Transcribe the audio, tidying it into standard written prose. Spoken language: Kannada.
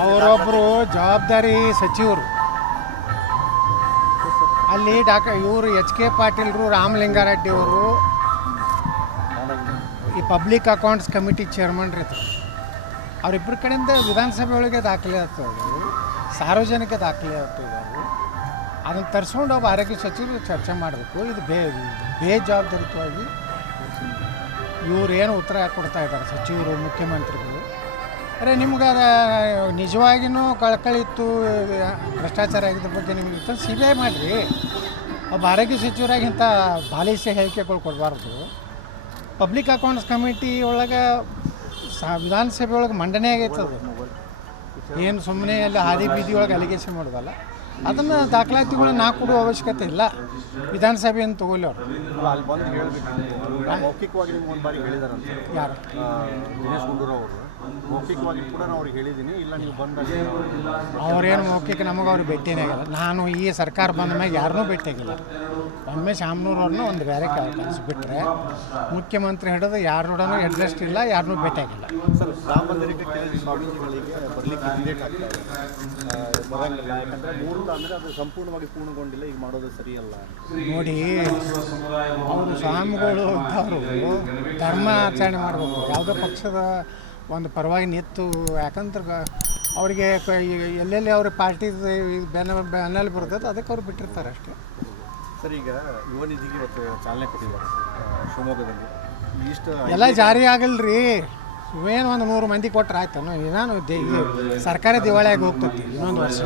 ಅವರೊಬ್ಬರು ಜವಾಬ್ದಾರಿ ಸಚಿವರು. ಅಲ್ಲಿ ಇವರು ಎಚ್ ಕೆ ಪಾಟೀಲ್ರು, ರಾಮಲಿಂಗಾರೆಡ್ಡಿ ಅವರು ಈ ಪಬ್ಲಿಕ್ ಅಕೌಂಟ್ಸ್ ಕಮಿಟಿ ಚೇರ್ಮನ್ ರೀ. ಅವರಿಬ್ಬರ ಕಡೆಯಿಂದ ವಿಧಾನಸಭೆ ಒಳಗೆ ದಾಖಲೆ ಆಗ್ತವೆ, ಸಾರ್ವಜನಿಕ ದಾಖಲೆ ಆಗ್ತವೆ. ಅದನ್ನು ತರಿಸ್ಕೊಂಡು ಒಬ್ಬ ಆರೋಗ್ಯ ಸಚಿವರು ಚರ್ಚೆ ಮಾಡಬೇಕು. ಇದು ಬೇಜವಾಬ್ದಾರಿತವಾಗಿ ಇವರೇನು ಉತ್ತರ ಕೊಡ್ತಾ ಇದ್ದಾರೆ ಸಚಿವರು, ಮುಖ್ಯಮಂತ್ರಿಗಳು. ಅರೆ ನಿಮ್ಗೆ ನಿಜವಾಗಿಯೂ ಕಳಕಳಿ ಇತ್ತು, ಭ್ರಷ್ಟಾಚಾರ ಆಗಿದ್ದ ಬಗ್ಗೆ ನಿಮ್ಗೆ ಇತ್ತು, CBI ಮಾಡಿರಿ. ಒಬ್ಬ ಆರೋಗ್ಯ ಸಚಿವರಾಗಿ ಇಂಥ ಬಾಲಿಶ ಹೇಳಿಕೆಗಳು ಕೊಡಬಾರ್ದು. ಪಬ್ಲಿಕ್ ಅಕೌಂಟ್ಸ್ ಕಮಿಟಿ ಒಳಗೆ ವಿಧಾನಸಭೆ ಒಳಗೆ ಮಂಡನೆ ಆಗೈತೆ. ಅದು ಏನು ಸುಮ್ಮನೆ ಅಲ್ಲಿ ಹಾದಿ ಬೀದಿ ಒಳಗೆ ಅಲಿಗೇಷನ್ ಮಾಡೋದಲ್ಲ. ಅದನ್ನು ದಾಖಲಾತಿಗಳನ್ನ ನಾ ಕೊಡುವ ಅವಶ್ಯಕತೆ ಇಲ್ಲ. ವಿಧಾನಸಭೆಯನ್ನು ತಗೊಳ್ಳಿ ಅವರು. ಅಲ್ಲಿ ಬಂದು ಹೇಳಬೇಕು, ಮೌಖಿಕವಾಗಿ ನಿಮ್ಗೆ ಒಂದು ಬಾರಿ ಹೇಳಿದಾರಂತೆ ಯಾರು? ದಿನೇಶ್ ಗುಂಡೂರಾವ್ ಅವರು ಮೌಖಿಕವಾಗಿ ಕೂಡ ನಾನು ಅವ್ರಿಗೆ ಹೇಳಿದ್ದೀನಿ, ಇಲ್ಲ ನೀವು ಬಂದಾಗ ಅವ್ರೇನು ಮೌಖಿಕ ನಮಗೆ ಅವ್ರು ಭೇಟಿನೇ ಆಗಿಲ್ಲ. ನಾನು ಈ ಸರ್ಕಾರ ಬಂದ ಮೇಲೆ ಯಾರನ್ನೂ ಭೇಟಿಯಾಗಿಲ್ಲ. ಒಮ್ಮೆ ಶಾಮನೂರವ್ರನ್ನ ಒಂದು ಬೇರೆ ಕಳಿಸ್ಬಿಟ್ರೆ ಮುಖ್ಯಮಂತ್ರಿ ಹಿಡಿದು ಯಾರೋಡನೂ ಅಡ್ರೆಸ್ಟ್ ಇಲ್ಲ, ಯಾರನ್ನೂ ಭೇಟಿಯಾಗಿಲ್ಲ. ಸರ್, ರಾಮ ಮಂದಿರಕ್ಕೆ ಕೆಲವು ಸ್ವಾಮೀಜಿಗಳಿಗೆ ಬರಲಿಕ್ಕೆ ಲೇಟ್ ಆಗ್ತಾ ಇದೆ, ಬರೋಂಗಿಲ್ಲ. ಯಾಕಂದರೆ ಮುಹೂರ್ತ ಅಂದರೆ ಅದು ಸಂಪೂರ್ಣವಾಗಿ ಪೂರ್ಣಗೊಂಡಿಲ್ಲ, ಈಗ ಮಾಡೋದು ಸರಿಯಲ್ಲ. ನೋಡಿ, ಅವರು ಸ್ವಾಮಿಗಳು ಇದ್ದವರು ಧರ್ಮಾಚರಣೆ ಮಾಡಬೇಕು, ಯಾವುದೋ ಪಕ್ಷದ ಒಂದು ಪರವಾಗಿ ನಿಂತು. ಯಾಕಂದ್ರೆ ಅವರಿಗೆ ಎಲ್ಲೆಲ್ಲಿ ಅವ್ರ ಪಾರ್ಟಿ ಬೆನ್ನಲ್ಲಿ ಬರ್ತದೆ, ಅದಕ್ಕೆ ಅವ್ರು ಬಿಟ್ಟಿರ್ತಾರೆ ಅಷ್ಟೇ. ಸರ್, ಈಗ ಯುವ ನಿಧಿಗೆ ಇವತ್ತು ಚಾಲನೆ ಕೊಟ್ಟಿದ್ದಾರೆ ಶಿವಮೊಗ್ಗದಲ್ಲಿ. ಇಷ್ಟು ಎಲ್ಲ ಜಾರಿ ಆಗಲ್ರಿ. ಏನು ಒಂದು 100 ಮಂದಿ ಕೊಟ್ಟರೆ ಆಯ್ತು. ನಾನು ಸರ್ಕಾರ ದಿವಾಳಿಯಾಗಿ ಹೋಗ್ತೈತಿ ಇನ್ನೊಂದು ವರ್ಷ.